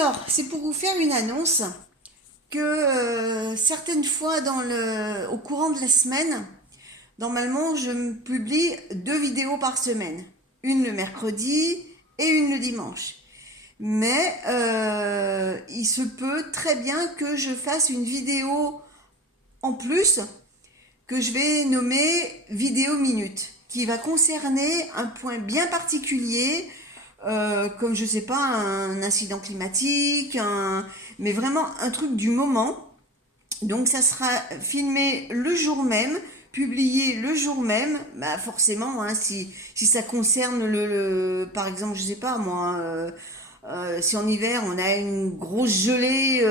Alors, c'est pour vous faire une annonce que certaines fois au courant de la semaine, normalement, je me publie 2 vidéos par semaine. Une le mercredi et une le dimanche. Mais il se peut très bien que je fasse une vidéo en plus que je vais nommer vidéo minute, qui va concerner un point bien particulier, comme je sais pas, un incident climatique, mais vraiment un truc du moment. Donc ça sera filmé le jour même, publié le jour même, bah forcément, hein, si ça concerne par exemple, je sais pas moi, si en hiver on a une grosse gelée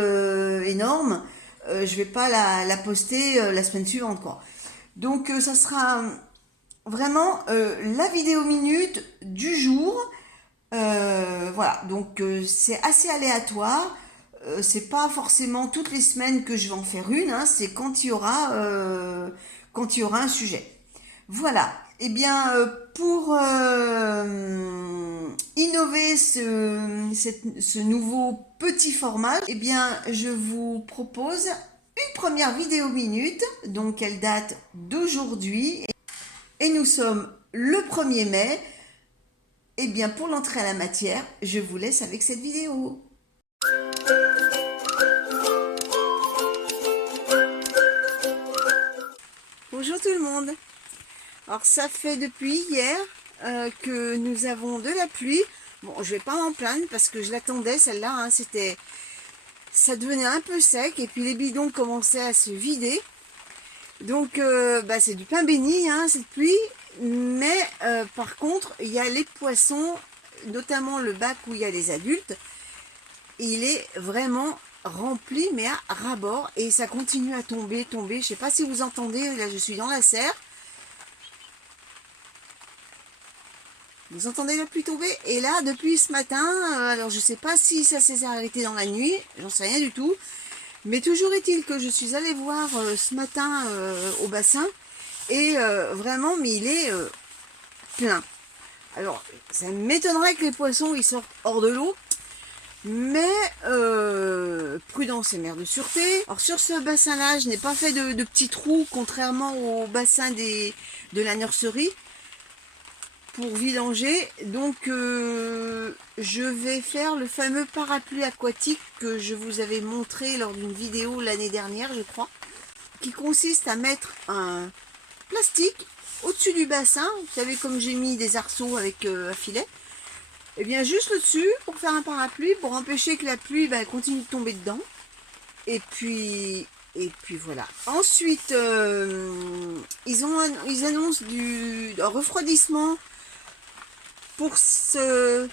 énorme, je vais pas la poster la semaine suivante, quoi. Donc ça sera vraiment la vidéo minute du jour. Voilà, donc c'est assez aléatoire. C'est pas forcément toutes les semaines que je vais en faire une, hein, c'est quand il y aura un sujet. Voilà. Eh bien, pour innover ce nouveau petit format, eh bien, je vous propose une première vidéo minute. Donc, elle date d'aujourd'hui. Et nous sommes le 1er mai. Eh bien, pour l'entrée à la matière, je vous laisse avec cette vidéo. Bonjour tout le monde. Alors, ça fait depuis hier que nous avons de la pluie. Bon, je vais pas m'en plaindre parce que je l'attendais, celle-là. Hein, ça devenait un peu sec et puis les bidons commençaient à se vider. Donc, c'est du pain béni, hein, cette pluie. Mais par contre, il y a les poissons, notamment le bac où il y a les adultes. Il est vraiment rempli, mais à ras-bord. Et ça continue à tomber. Je sais pas si vous entendez, là je suis dans la serre. Vous entendez la pluie tomber? Et là, depuis ce matin, alors je sais pas si ça s'est arrêté dans la nuit, j'en sais rien du tout. Mais toujours est-il que je suis allée voir ce matin au bassin. Et vraiment, mais il est plein. Alors, ça m'étonnerait que les poissons ils sortent hors de l'eau. Mais prudence et mère de sûreté. Alors sur ce bassin-là, je n'ai pas fait de petits trous, contrairement au bassin de la nurserie, pour vidanger. Donc je vais faire le fameux parapluie aquatique que je vous avais montré lors d'une vidéo l'année dernière, je crois, qui consiste à mettre un plastique au-dessus du bassin. Vous savez, comme j'ai mis des arceaux avec un filet, et bien juste au-dessus pour faire un parapluie, pour empêcher que la pluie continue de tomber dedans. Et puis voilà. Ensuite, ils annoncent un refroidissement pour ce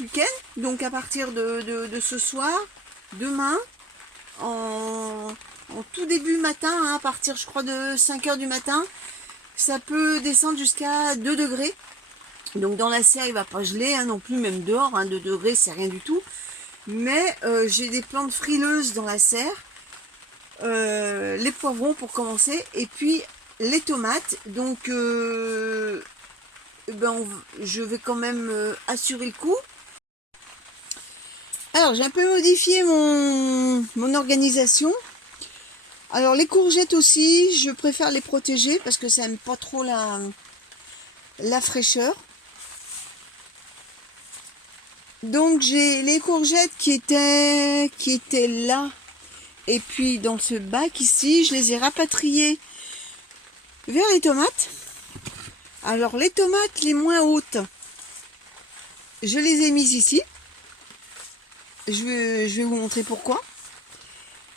week-end. Donc à partir de ce soir, demain, en tout début matin, hein, à partir je crois de 5 h du matin, ça peut descendre jusqu'à 2 degrés. Donc dans la serre, il va pas geler non plus, même dehors, 2 degrés, c'est rien du tout. Mais j'ai des plantes frileuses dans la serre, les poivrons pour commencer, et puis les tomates. Donc je vais quand même assurer le coup. Alors j'ai un peu modifié mon organisation. Alors les courgettes aussi, je préfère les protéger parce que ça n'aime pas trop la fraîcheur. Donc j'ai les courgettes qui étaient là, et puis dans ce bac ici, je les ai rapatriées vers les tomates. Alors les tomates les moins hautes, je les ai mises ici. Je vais vous montrer pourquoi.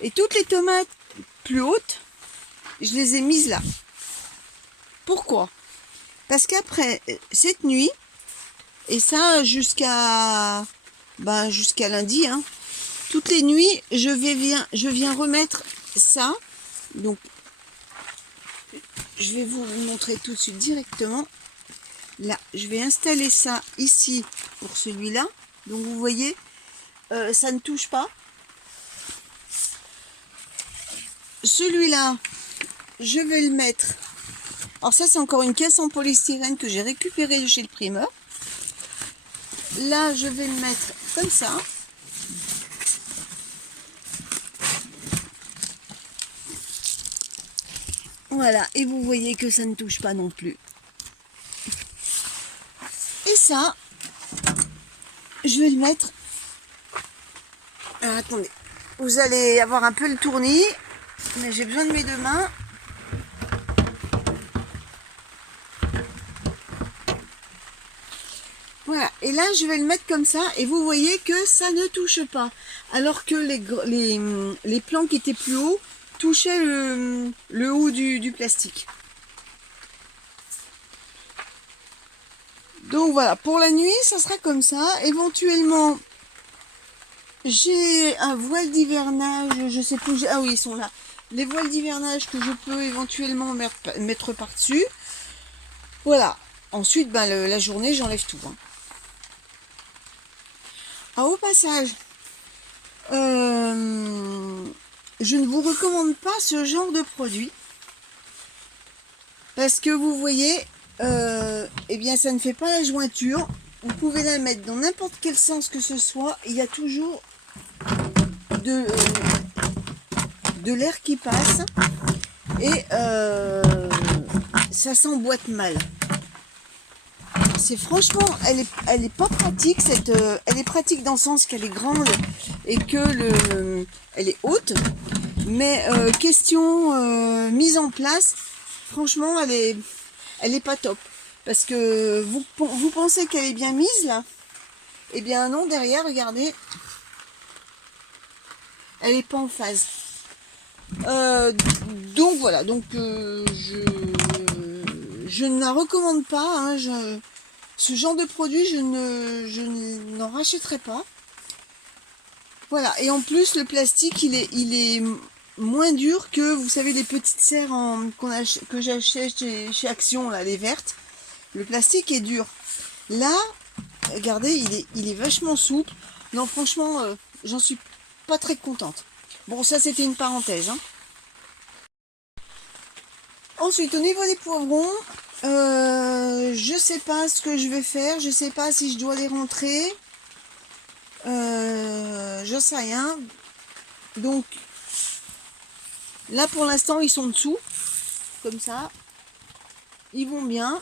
Et toutes les tomates plus hautes, je les ai mises là. Pourquoi? Parce qu'après cette nuit, et ça jusqu'à lundi, hein, toutes les nuits, je viens remettre ça. Donc, je vais vous montrer tout de suite directement. Là, je vais installer ça ici pour celui-là. Donc, vous voyez, ça ne touche pas. Celui-là, je vais le mettre. Alors ça, c'est encore une caisse en polystyrène que j'ai récupérée de chez le primeur. Là, je vais le mettre comme ça. Voilà, et vous voyez que ça ne touche pas non plus. Et ça, je vais le mettre. Alors, attendez, vous allez avoir un peu le tournis, mais j'ai besoin de mes deux mains. Voilà, et là je vais le mettre comme ça, et vous voyez que ça ne touche pas. Alors que les plans qui étaient plus hauts touchaient le haut du plastique. Donc voilà, pour la nuit, ça sera comme ça. Éventuellement, j'ai un voile d'hivernage, je sais plus, ah oui, ils sont là. Les voiles d'hivernage que je peux éventuellement mettre par-dessus. Voilà. Ensuite, ben, la journée, j'enlève tout. Hein. Ah, au passage, je ne vous recommande pas ce genre de produit. Parce que vous voyez, eh bien, ça ne fait pas la jointure. Vous pouvez la mettre dans n'importe quel sens que ce soit. Il y a toujours de l'air qui passe. Et ça s'emboîte mal. C'est franchement, elle est pas pratique. Elle est pratique dans le sens qu'elle est grande et que elle est haute. Mais question mise en place, franchement, elle est pas top. Parce que vous pensez qu'elle est bien mise là? Eh bien non, derrière, regardez, elle est pas en phase. Donc voilà, donc je ne la recommande pas. Hein, ce genre de produit, je n'en rachèterai pas. Voilà, et en plus le plastique, il est moins dur que, vous savez, les petites serres que j'achète chez Action, là, les vertes. Le plastique est dur. Là, regardez, il est vachement souple. Non, franchement, j'en suis pas très contente. Bon, ça c'était une parenthèse. Hein. Ensuite, au niveau des poivrons, je sais pas ce que je vais faire. Je sais pas si je dois les rentrer. Je sais rien. Donc, là pour l'instant, ils sont dessous. Comme ça. Ils vont bien.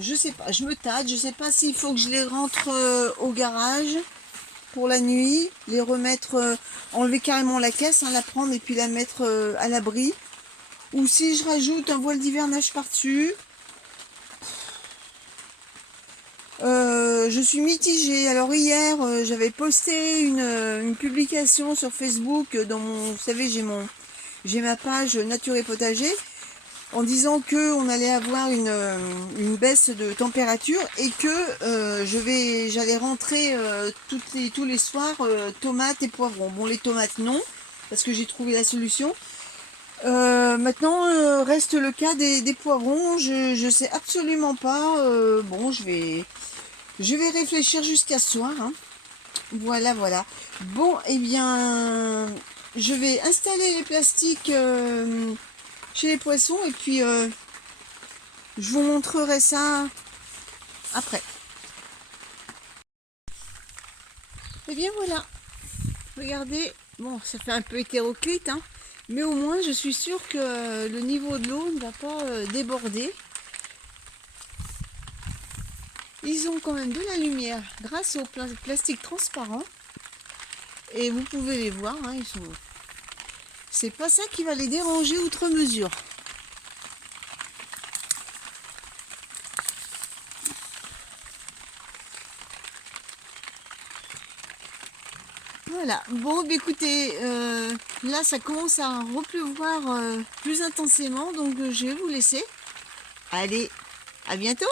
Je sais pas, je me tâte. Je sais pas s'il faut que je les rentre au garage pour la nuit, les remettre, enlever carrément la caisse, hein, la prendre et puis la mettre à l'abri. Ou si je rajoute un voile d'hivernage par-dessus. Je suis mitigée. Alors hier, j'avais posté une publication sur Facebook dans mon, vous savez, j'ai ma page Nature et Potager, en disant que on allait avoir une baisse de température et que j'allais rentrer tous les soirs tomates et poivrons. Bon, les tomates non, parce que j'ai trouvé la solution. Maintenant, reste le cas des poivrons. Je sais absolument pas. Bon, je vais réfléchir jusqu'à ce soir. Hein. Voilà, voilà. Bon, eh bien, je vais installer les plastiques chez les poissons et puis je vous montrerai ça après. Eh bien, voilà. Regardez. Bon, ça fait un peu hétéroclite, hein. Mais au moins, je suis sûre que le niveau de l'eau ne va pas déborder. Ils ont quand même de la lumière grâce au plastique transparent. Et vous pouvez les voir, hein, ils sont... C'est pas ça qui va les déranger outre mesure. Voilà, bon, bah, écoutez, là ça commence à repleuvoir plus intensément, donc je vais vous laisser. Allez, à bientôt!